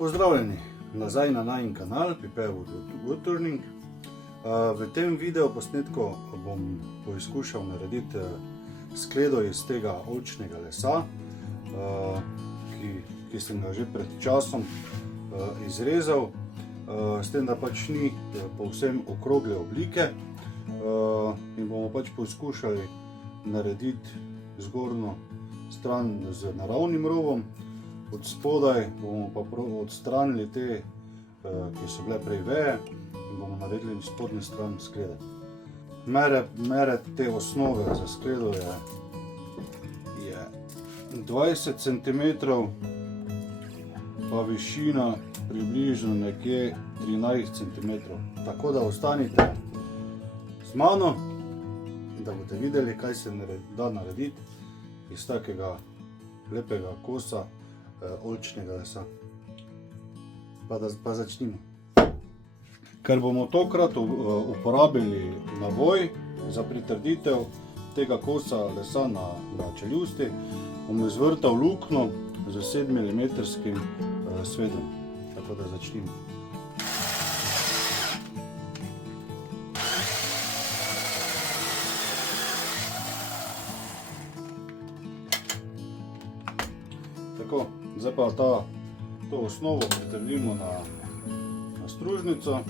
Pozdravljeni nazaj na najin kanal Pipewood Woodturning. V tem video posnetku bom poizkušal narediti skledo iz tega oljčnega lesa, ki sem ga že pred časom izrezal, s tem, da pač ni povsem okrogle oblike, in bomo pač poizkušali narediti zgornjo stran z naravnim rovom. Od spodaj bomo pa odstranili te, ki so bile prej veje, in bomo naredili spodnji stran sklede. Mere te osnove za skledo je 20 cm, pa višina približno nekje 13 cm. Tako da ostanite z mano, da boste videli, kaj se da narediti iz takega lepega kosa oljčnega lesa. Pa začnimo. Ker bomo tokrat uporabili navoj za pritrditev tega kosa lesa na čeljusti, bom izvrtal luknjo z 7 mm svedrom. Tako da začnimo. Tako, zdaj pa to osnovo pritrdimo na stružnico.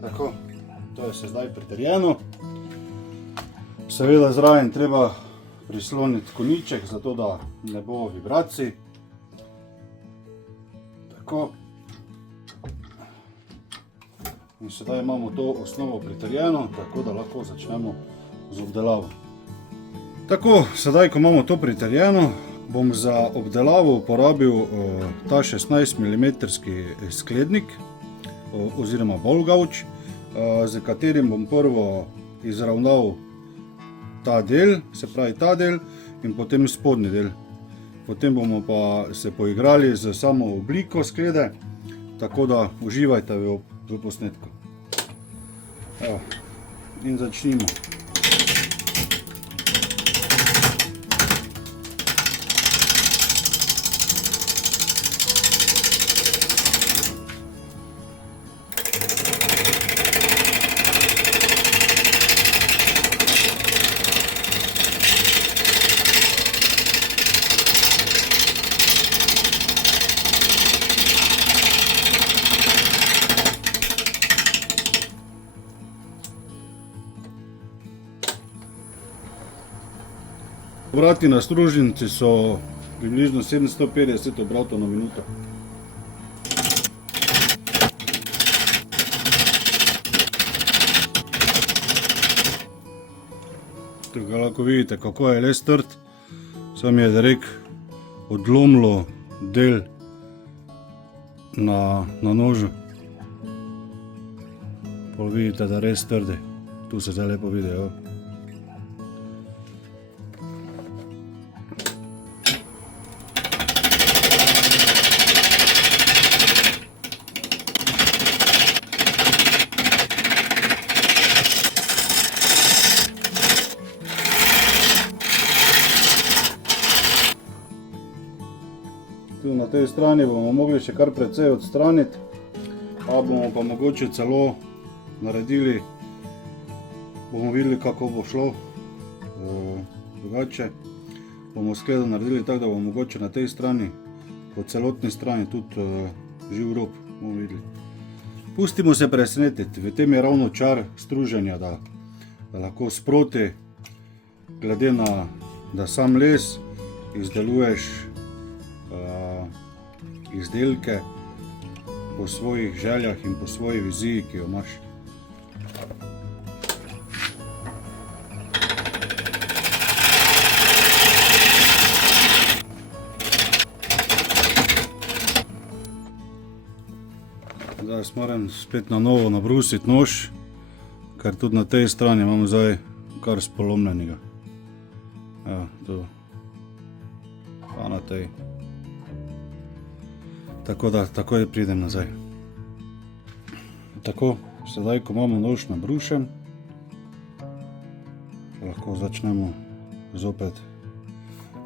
Tako, to je se zdaj pritrjeno. Seveda zraven treba prisloniti konjiček, zato da ne bo vibracij. Tako. In sedaj imamo to osnovo pritrjeno, tako da lahko začnemo z obdelavo. Tako, sedaj ko imamo to pritrjeno, bom za obdelavo uporabil ta 16 mm sklednik oziroma ball gouge, z katerim bom prvo izravnal ta del, se pravi ta del, in potem spodnji del. Potem bomo pa se poigrali z samo obliko sklede, tako da uživajte v posnetku. Evo, in začnimo. Obrati na stružnici so približno 750 obratov na minuto. Tukaj lahko vidite, kako je les trd. Sam je direkt odlomilo del na nožu. Pol vidite, da je res trdi. Tu se zdaj lepo vidi, jo. Tu na tej strani bomo mogli še kar precej odstraniti, a bomo pa mogoče celo naredili, bomo videli, kako bo šlo drugače. Bomo skledo naredili tako, da bomo mogoče na tej strani, po celotni strani tudi živ rob, bomo videli. Pustimo se presenetiti, v tem je ravno čar struženja, da lahko sproti, glede na da sam les, izdeluješ izdelke po svojih željah in po svoji viziji, ki jo imaš. Zdaj moram spet na novo nabrusiti nož, ker tudi na tej strani imamo zdaj kar spolomljenega. Evo, tu. Pa na tej. Tako da takoj pridem nazaj. Tako, sedaj ko imamo nož nabrušen, lahko začnemo zopet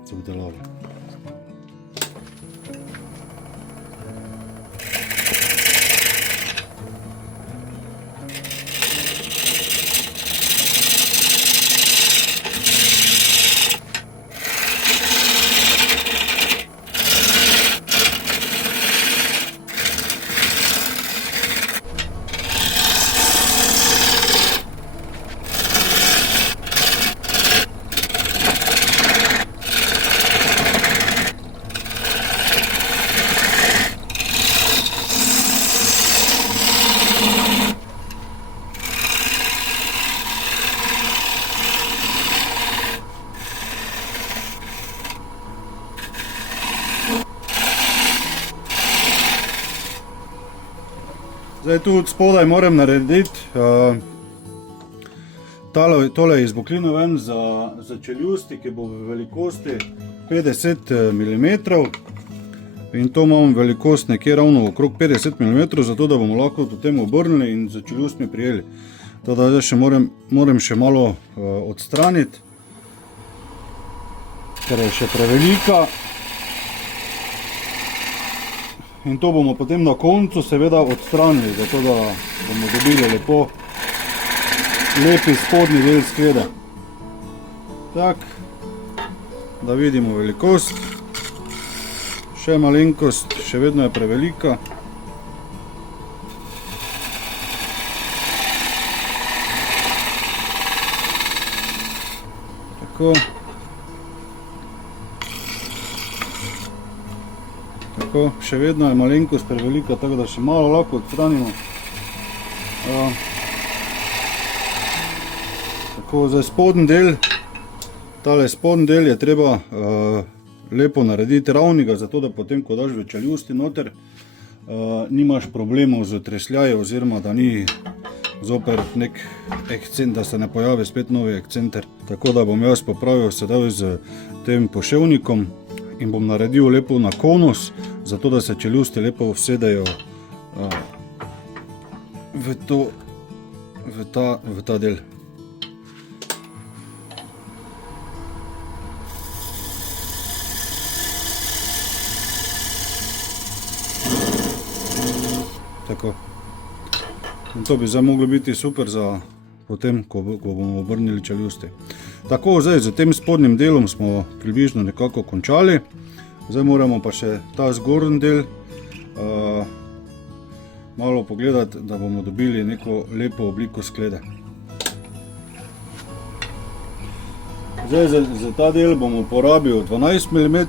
z obdelavo. Zdaj tu od spodaj moram narediti tole izboklino ven za čeljusti, ki bo v velikosti 50 mm. In to imam velikost nekje ravno okrog 50 mm, zato da bomo lahko potem obrnili in za čeljustmi prijeli. Teda zdaj še moram še malo odstraniti, ker je še prevelika. In to bomo potem na koncu seveda odstranili, zato da bomo dobili lepi spodnji del sklede. Tak, da vidimo velikost. Še malenkost, še vedno je prevelika. Tako. Tako, še vedno je malenkost prevelika, tako da še malo lahko odstranimo. Tako, zdaj spodnji del, tale spodnji del je treba lepo narediti ravnega, zato da potem, ko daš v čeljusti noter, nimaš problemov z tresljajem, oziroma da ni zoper nek ekcent, da se ne pojavi spet novi ekcenter. Tako da bom jaz popravil sedaj z tem poševnikom in bom naredil lepo na konus, zato da se čeljusti lepo vsedejo v ta del. Tako. In to bi zdaj moglo biti super za potem, ko bomo obrnili čeljusti. Tako, zdaj z tem spodnjim delom smo približno nekako končali. Zdaj moramo pa še ta zgornji del malo pogledati, da bomo dobili neko lepo obliko sklede. Zdaj za ta del bomo uporabil 12 mm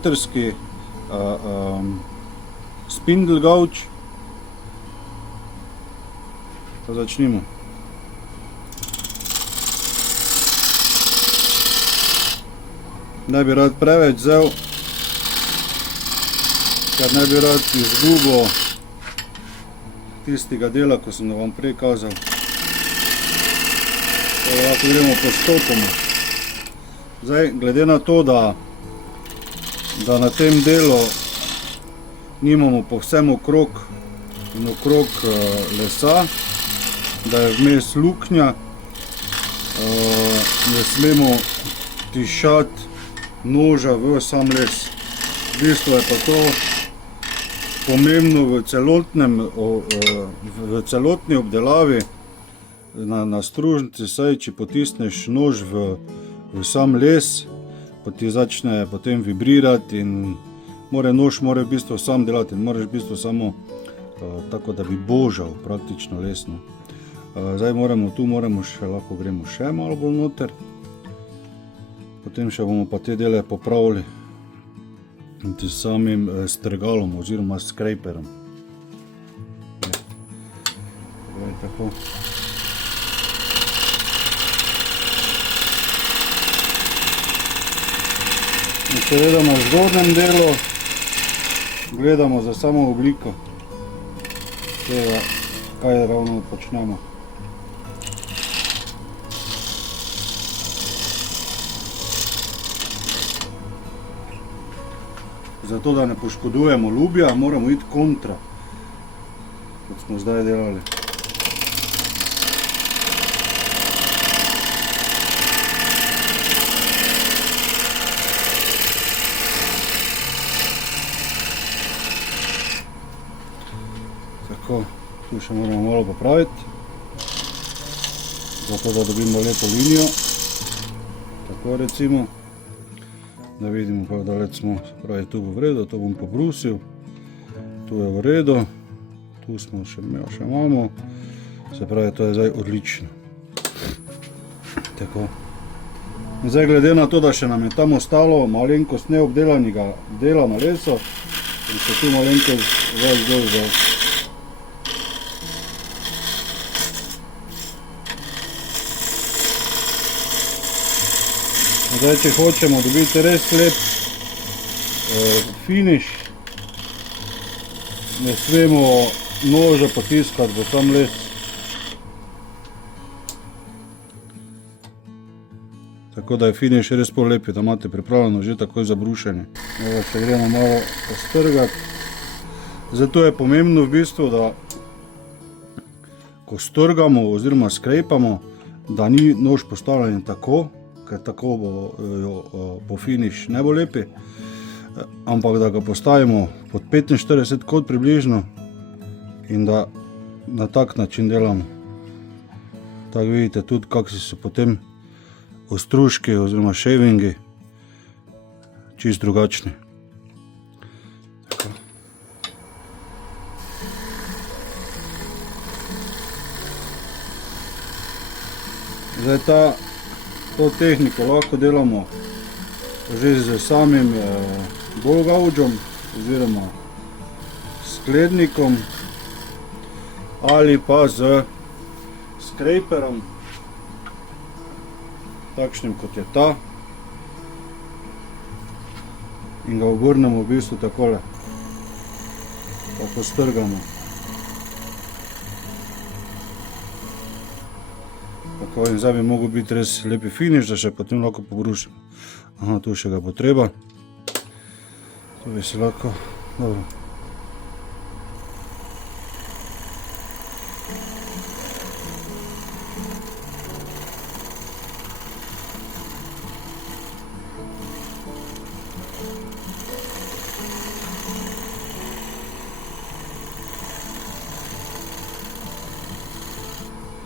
spindle gauč. Pa začnimo. Ne bi rad preveč vzel, ker ne bi rad izgubil tistega dela, ko sem vam prej kazal. Lahko gremo postopoma. Zdaj, glede na to, da na tem delu nimamo povsem okrog in okrog lesa, da je vmes luknja, ne smemo tišati noža v sam les. V bistvu je pa to pomembno v celotni obdelavi na stružnici, saj če potisneš nož v sam les, pa ti začne potem vibrirati in nož mora v bistvu sam delati in moraš v bistvu samo tako, da bi božal praktično lesno. Zdaj moramo še, lahko gremo še malo bolj noter. Potem še bomo pa te dele popravili s samim strgalom oziroma skrejperom. Tako. In seveda na zgornjem delu gledamo za samo obliko tega, kaj ravno počnemo. Zato, da ne poškodujemo lubja, moramo iti kontra, kot smo zdaj delali. Tako, tu še moramo malo popraviti, zato da dobimo lepo linijo. Tako recimo. Da vidimo, kako daleč smo. Pravi, tu bo v redu, to bom pobrusil. Tu je v redu. Tu smo še imamo. Se pravi, to je zdaj odlično. Tako. Zdaj, glede na to, da še nam je tam ostalo malenkost neobdelanega dela na lesu, in še tu malenkost več dol za. Zdaj, če hočemo dobiti res lep finiš, ne smemo noža potiskati v tam les. Tako da je finiš res pol lepi, da imate pripravljeno že takoj za brušenje. Evo, še gremo malo postrgati. Zato je pomembno v bistvu, da ko strgamo oziroma skrejpamo, da ni nož postavljen tako, ker tako bo finiš ne bo lepi, ampak da ga postavimo pod 45 kot približno in da na tak način delamo. Tako vidite tudi, kakšni so potem ostružki oziroma shavingi čist drugačni. Tako. Zdaj to tehniko lahko delamo že z samim ball gougeom oziroma sklednikom ali pa z skrejperom, takšnim kot je ta, in ga obrnemo v bistvu takole, pa postrgamo. Tako, in zdaj bi mogel biti res lepi finiš, da še potem lahko pobrušimo. Aha, tu še ga bo treba. To bi se lahko, dobro.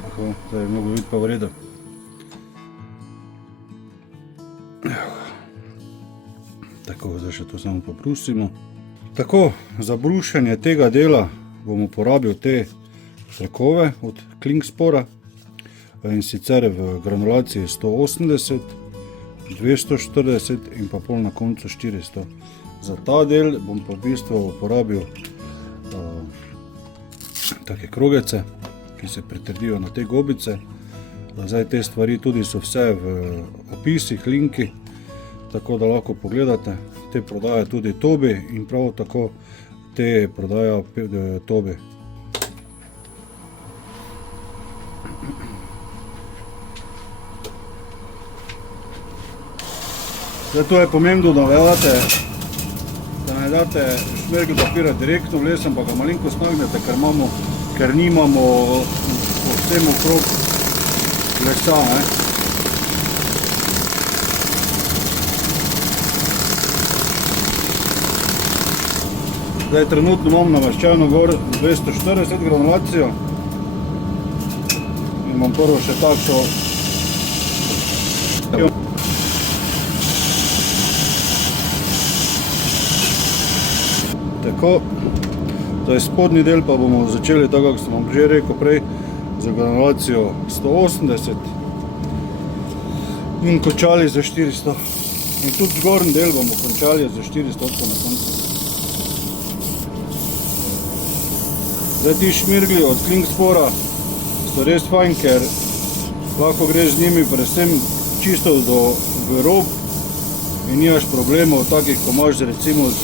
Tako, zdaj bi mogel biti pa v redu. Tako, zdaj še to samo pobrusimo. Tako, za brušenje tega dela bom uporabil te trakove od Klingspora, in sicer v granulaciji 180, 240 in pa pol na koncu 400. Za ta del bom pa v bistvu uporabil take krogece, ki se pritrdijo na te gobice. Zdaj te stvari tudi so vse v opisih, linki, tako da lahko pogledate. Te prodaja tudi Tobi in prav tako te prodaja Tobi. Zdaj to je pomembno, da ne date šmergelj papira direktno v les, ampak ga malenkost nagnete, ker nimamo povsem okrog lesa. Zdaj trenutno imam nameščeno gor 240 granulacijo in imam prvo še takšno. Tako, to je spodnji del, pa bomo začeli tako, kako sem vam že rekel prej, za granulacijo 180 in končali za 400. In tudi zgornji del bomo končali za 400 na koncu. Zdaj ti šmirgli od Klingspora so res fajn, ker lahko greš z njimi predvsem čisto v rob in nimaš problemov takih, ko imaš recimo z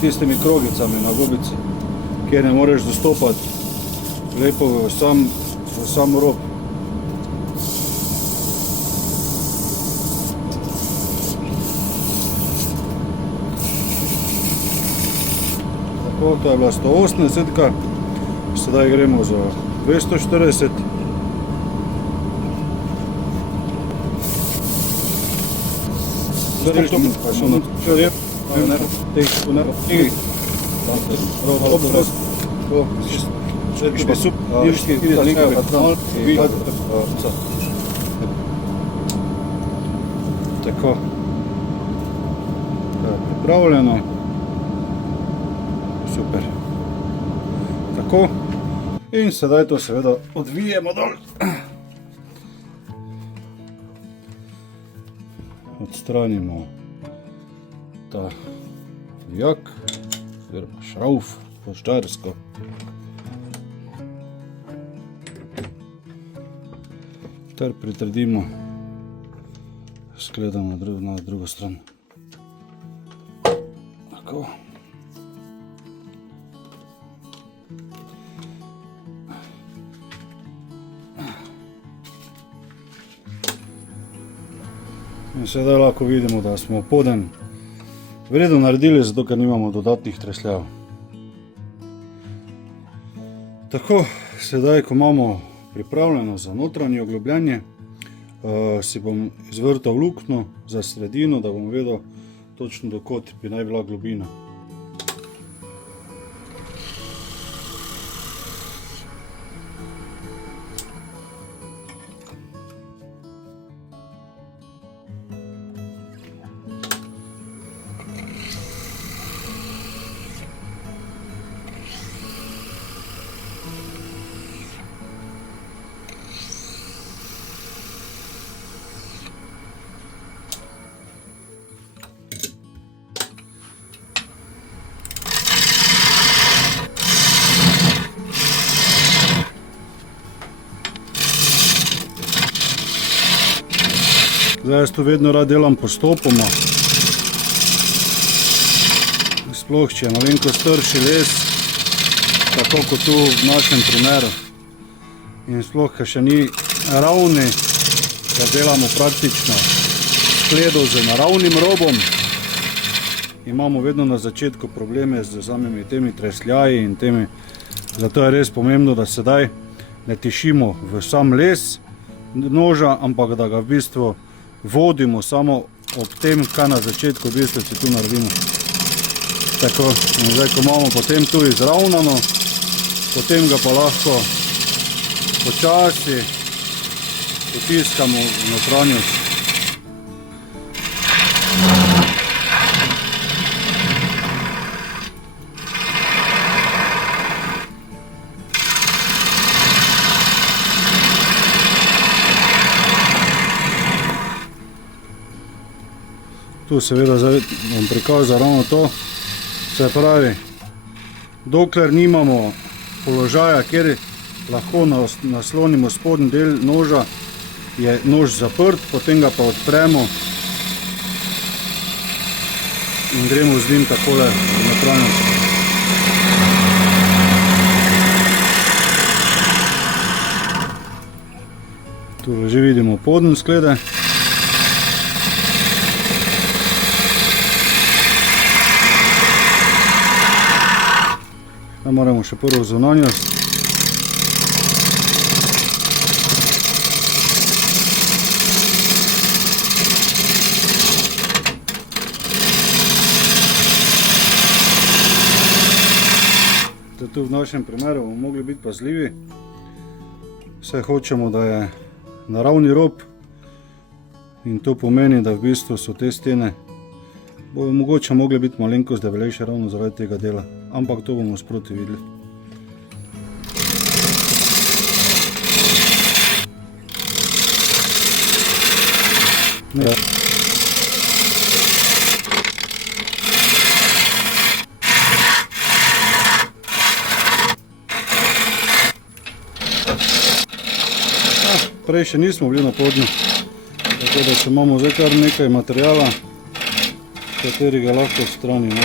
tistimi krogicami na gobici, kjer ne moreš dostopati lepo v sam rob. To je bila 180, sedaj gremo za 240. Tako, pripravljeno. Super. Tako. In sedaj to seveda odvijemo dol. Odstranimo ta vijak, oziroma šrauf po štajersko. Ter pritrdimo, skledamo na drugo stran. Tako. In sedaj lahko vidimo, da smo poden vredno naredili, zato ker nimamo dodatnih tresljav. Tako, sedaj ko imamo pripravljeno za notranje oglobljanje, si bom izvrtal luknjo za sredino, da bom vedel točno do kod bi naj bila globina. Zdaj, jaz to vedno rad delam postopoma, sploh če je malenkost trši les, tako kot tu v našem primeru. In sploh, ker še ni ravni, ker delamo praktično skledo z naravnim robom, imamo vedno na začetku probleme z samimi temi tresljaji in temi. Zato je res pomembno, da sedaj ne tišimo v sam les noža, ampak da ga v bistvu vodimo samo ob tem, kaj na začetku v bistvu si tu naredimo. Tako, in zdaj, ko imamo potem tu izravnano, potem ga pa lahko počasi potiskamo v notranjost. Tu seveda zdaj bom prikazal ravno to, se pravi, dokler nimamo položaja, kjer lahko naslonimo spodnji del noža, je nož zaprt, potem ga pa odpremo in gremo z njim takole v notranjost. Tu že vidimo poden sklede. Zdaj moramo še prvo zunanjost. Tu v našem primeru bomo mogli biti pazljivi. Vse hočemo, da je naravni rob in to pomeni, da v bistvu so te stene bo mogoče mogli biti malenkost debelejše ravno zaradi tega dela, ampak to bomo sproti videli. Prej še nismo bili na podnu, tako da še imamo zdaj kar nekaj materijala, katerega lahko odstranimo.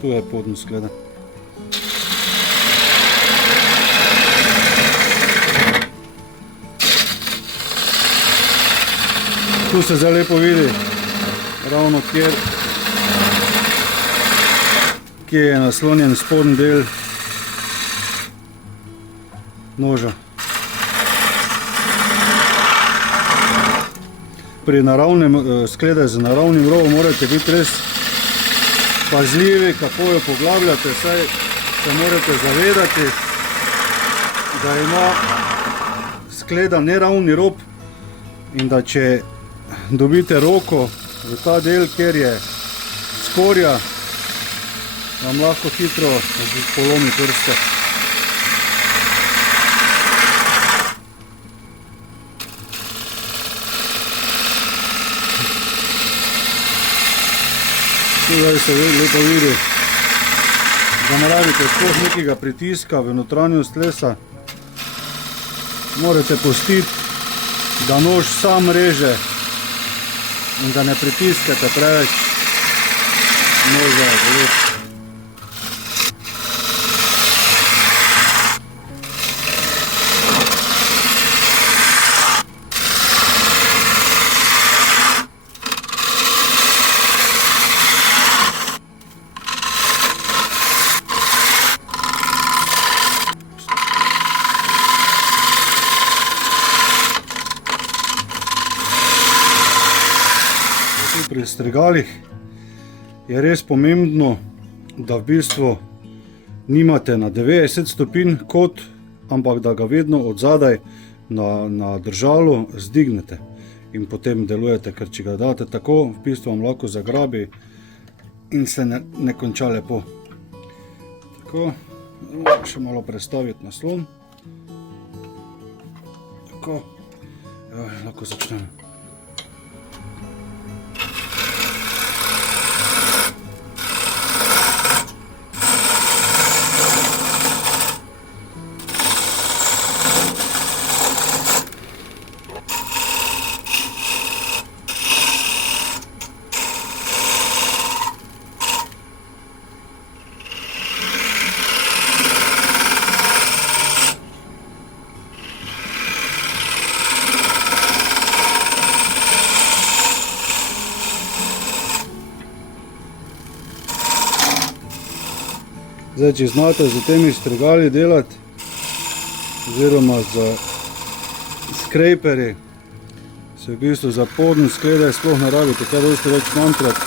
Tu je poden sklede. Tu se zdaj lepo vidi, ravno kjer je naslonjen spodnji del noža. Pri sklede z naravnim robom morate biti res pazljivi, kako jo poglabljate, saj se morate zavedati, da ima skleda neravni rob in da če dobite roko v ta del, kjer je skorja, vam lahko hitro polomi prste. Zdaj se lepo vidi, da ne rabite sploh nekega pritiska v notranjost lesa. Morate pustiti, da nož sam reže in da ne pritiskate preveč noža v les. pri strigalih je res pomembno, da v bistvu nimate na 90 stopinj kot, ampak da ga vedno od zadaj na držalo zdignete in potem delujete, ker če ga date tako, v bistvu vam lahko zagrabi in se ne konča lepo. Tako, še malo prestaviti naslon. Tako, lahko začnemo. Zdaj, če znate z temi strigali delati, oziroma z skrejperji, se v bistvu za podn sklede sploh ne rabite kaj dosti več mantrati,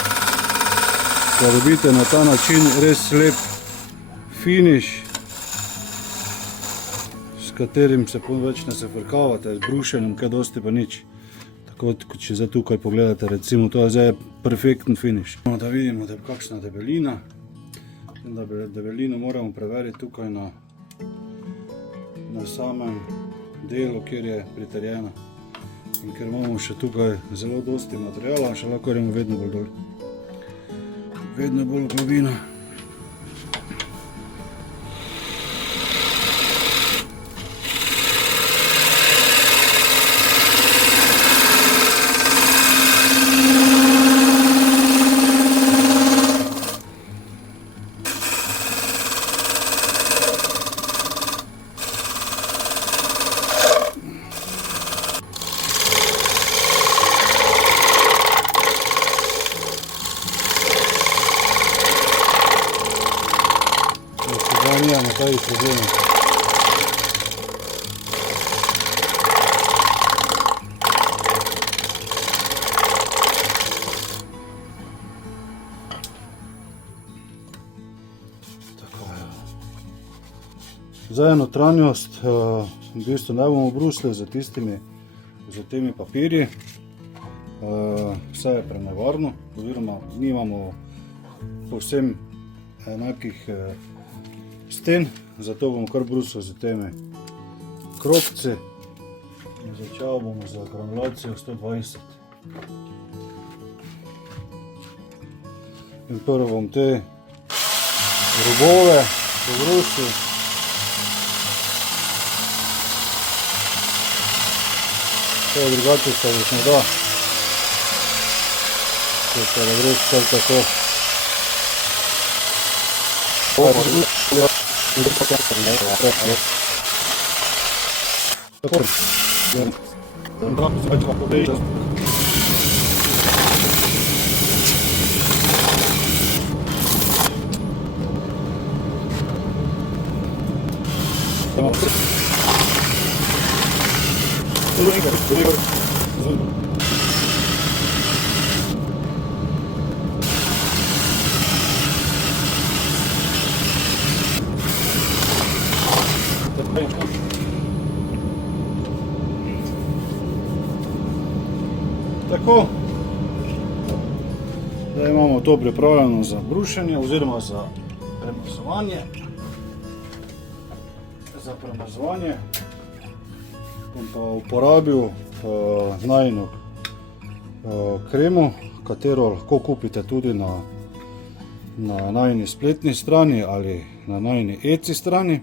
da dobite na ta način res lep finiš, s katerim se več ne zafrkavate, z brušenjem kaj dosti pa nič. Tako, če zdaj tukaj pogledate, recimo, to je zdaj perfekten finiš. Da vidimo, da je kakšna debelina. Debelino moramo preveriti tukaj na samem delu, kjer je pritrjena. In ker imamo še tukaj zelo dosti materijala, še lahko gremo vedno bolj dol. Vedno bolj v globino. Nimamo takih problemov. Zdaj notranjost v bistvu ne bomo brusili z temi papirji. Vse je prenevarno, oziroma nimamo povsem enakih sten, zato bomo kar brusili z temi krogci in začel bomo z granulacijo 120. In prvo bom te robove pobrusil. Vse drugače se več ne da, ker se da gre kar tako. Tako, zdaj imamo to pripravljeno za brušenje oziroma za premazovanje. Za premazovanje bom pa uporabil najino kremo, katero lahko kupite tudi na najini spletni strani ali na najini Etsy strani.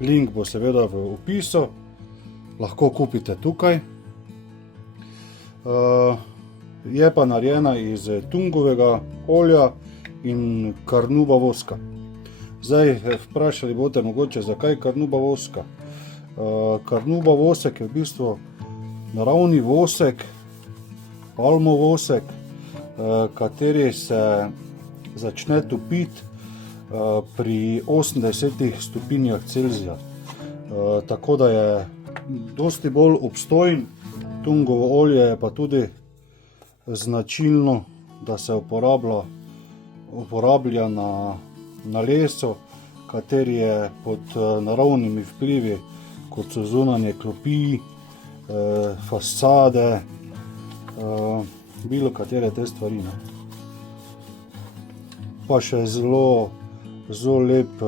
Link bo seveda v opisu, lahko kupite tukaj. Je pa narejena iz tungovega olja in karnuba voska. Zdaj vprašali boste mogoče, zakaj karnuba voska. Karnuba vosek je v bistvu naravni vosek, palmov vosek, kateri se začne topiti pri 80 stopinjah Celzija. Tako da je dosti bolj obstojen. Tungovo olje je pa tudi značilno da se uporablja na lesu, kateri je pod naravnimi vplivi, kot so zunanje klopi, fasade, bilo katere te stvari. Pa še zelo lep,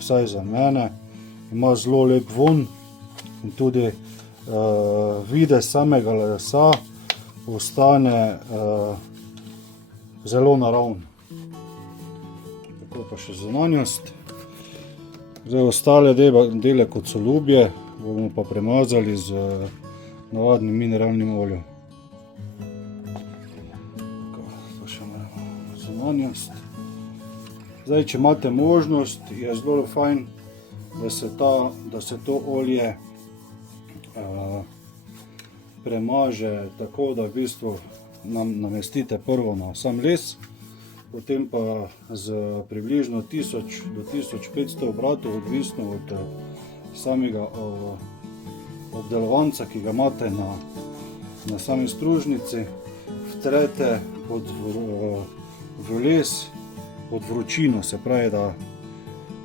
vsaj za mene, ima zelo lep vonj in tudi videz samega lesa ostane zelo naraven. Tako pa še zunanjost. Zdaj ostale dele, kot so lubje, bomo pa premazali z navadnim mineralnim oljem. Pa še malo zunanjost. Zdaj, če imate možnost, je zelo fajn, da se to olje premaže tako, da v bistvu namestite prvo na sam les, potem pa z približno 1000 do 1500 obratov, odvisno od samega obdelovanca, ki ga imate na sami stružnici, vtrete v les pod vročino, se pravi,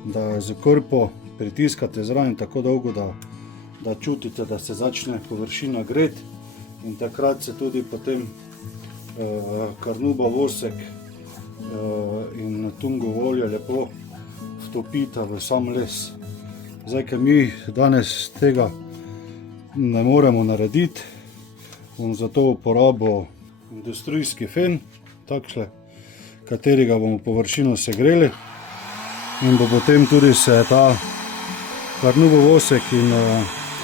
da z krpo pritiskate zraven tako dolgo, da čutite, da se začne površina greti, in takrat se tudi potem karnuba, vosek in tungovo olje lepo vtopita v sam les. Zdaj, ker mi danes tega ne moremo narediti, bom zato uporabil industrijski fen, takšle, katerega bomo površino segreli, in bo potem tudi se ta karnubo, vosek in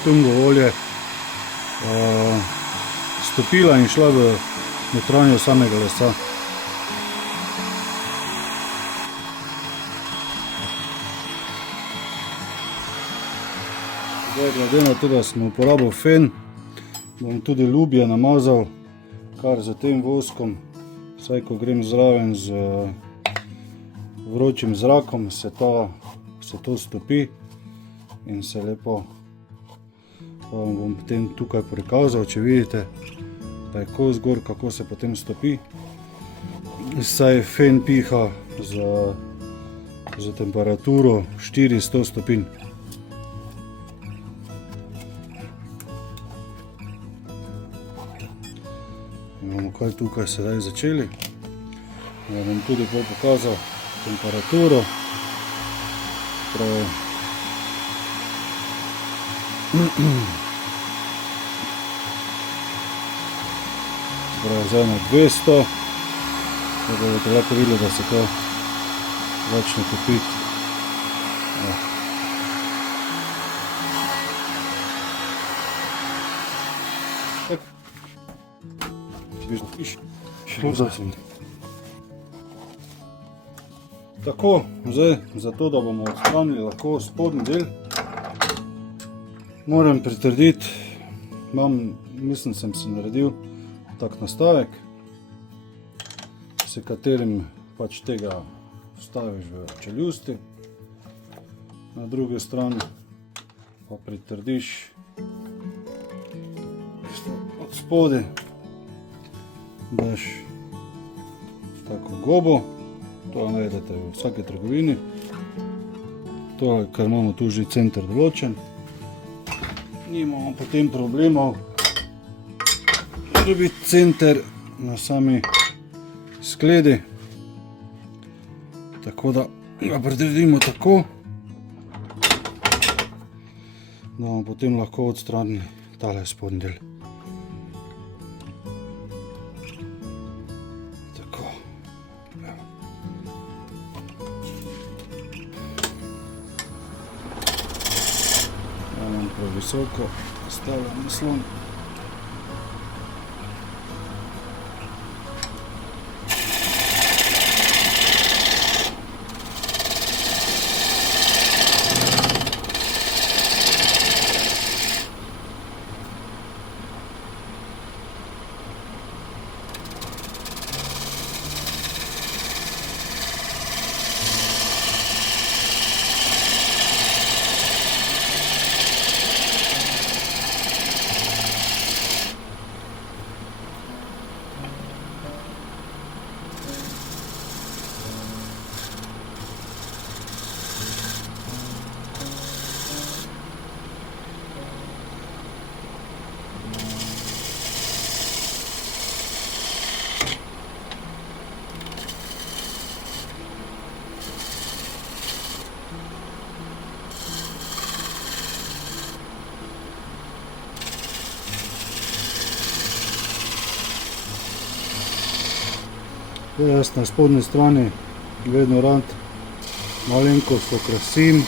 tungovo olje stopila in šla v notranjost samega lesa. Zdaj, glede na to, da smo uporabili fen, bom tudi lubje namazal kar z tem voskom, vsaj ko grem zraven z vročim zrakom, se to stopi in se lepo, pa vam bom potem tukaj prikazal, če vidite, da je kos gor, kako se potem stopi. Saj fen piha z temperaturo 400 stopinj. Bomo kaj tukaj sedaj začeli. Ja, bom tudi pokazal temperaturo. Zdaj na 200, da boste lahko videli, da se to začne topiti. Tako, zdaj, zato da bomo odstranili lahko spodnji del, moram pritrditi, mislim, sem si naredil tak nastavek, s katerim pač tega vstaviš v čeljusti, na drugi strani pa pritrdiš od spodaj, daš tako gobo, to najdete v vsaki trgovini, to, kar imamo tu že center določen, nimamo potem problemov dobiti center na sami skledi, tako da ga pritrdimo tako, da bomo potem lahko odstranili tale spodnji del. Tako. Imam prav visoko, stavljam naslon. Jaz na spodnji strani vedno rad malenkost okrasim,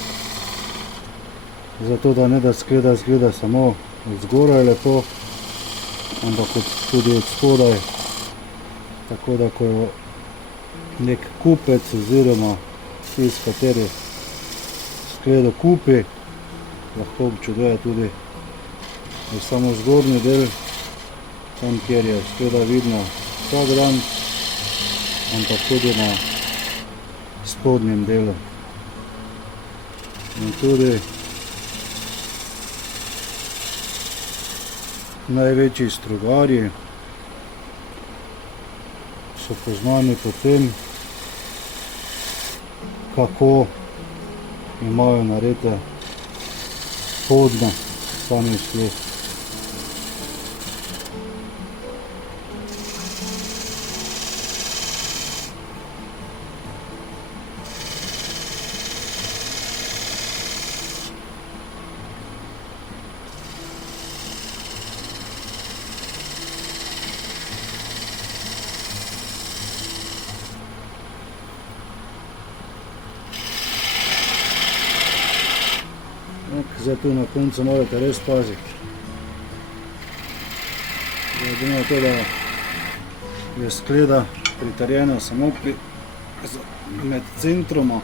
zato da ne da skleda izgleda samo od zgoraj lepo, ampak tudi od spodaj, tako da ko jo nek kupec oziroma tisti, kateri skledo kupi, lahko občuduje tudi samo zgornji del, tam kjer je skleda vidno vsak dan, ampak tudi na spodnjem delu. In tudi največji strugarji so poznani po tem, kako imajo narejene podne samih skled. Zdaj tu na koncu morate res paziti. Glede na to, da je skleda pritrjena samo med centroma.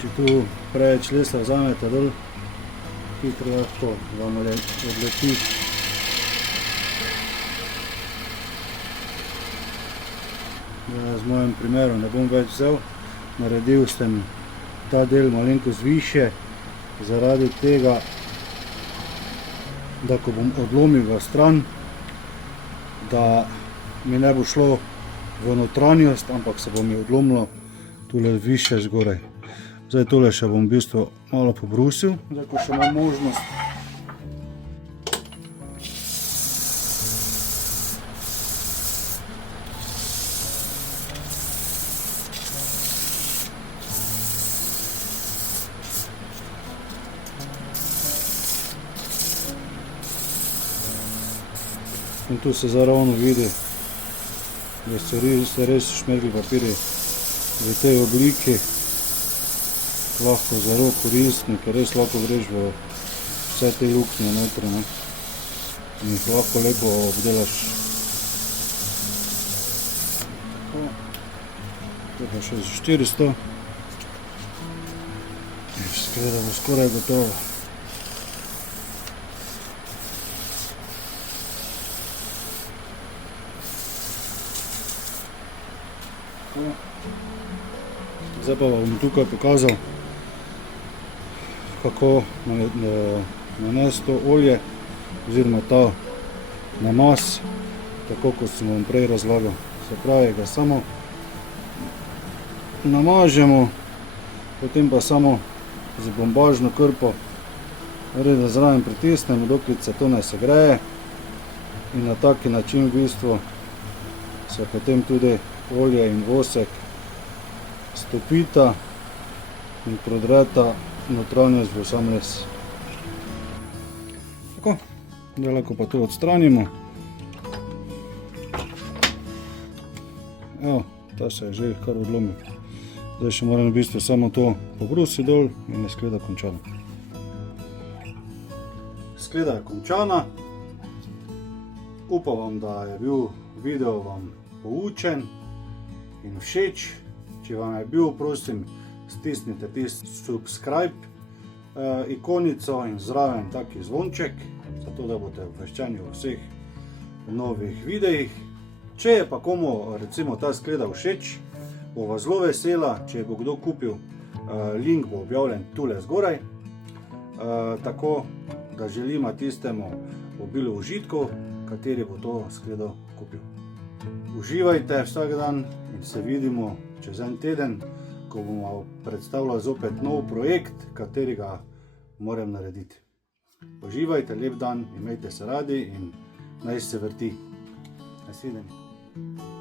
Če tu preveč lesa vzamete dol, hitro lahko vam odleti. Z mojim primeru ne bom več vzel, naredil sem ta del malenkost više, zaradi tega, da ko bom odlomil ga stran, da mi ne bo šlo v notranjost, ampak se bo mi odlomilo tule više zgoraj. Zdaj tole še bom v bistvu malo pobrusil, zdaj ko še imam možnost. In tu se zdaj ravno vidi, da so res šmergli papirji v tej obliki lahko zelo koristni, ker res lahko greš v vse te luknje notri, in jih lahko lepo obdelaš. Tako, to pa še za 400. Skleda bo skoraj gotovo. Zdaj pa bom tukaj pokazal, kako nanesti to olje oziroma ta namaz, tako kot sem vam prej razlagal. Se pravi, ga samo namažemo, potem pa samo z bombažno krpo redno zraven pritisnemo, dokler se to ne segreje, in na taki način v bistvu se potem tudi olje in vosek stopita in prodreta notranjost v sam les. Tako, zdaj lahko pa to odstranimo. Evo, ta se je že kar odlomil. Zdaj še moram v bistvu samo to pobrusiti dol in je skleda končana. Skleda je končana. Upam vam, da je bil video vam poučen in všeč. Če vam je bil, prosim, stisnite tisti subscribe ikonico in zraven taki zvonček, zato da boste obveščeni o vseh novih videih. Če je pa komu recimo ta skleda všeč, bova zelo vesela, če bo kdo kupil, link bo objavljen tule zgoraj, tako da želimo tistemu obilo užitkov, kateri bo to skledo kupil. Uživajte vsak dan in se vidimo čez en teden, ko bomo predstavljali zopet nov projekt, katerega moram narediti. Uživajte, lep dan, imejte se radi in naj se vrti. Nasvidenje.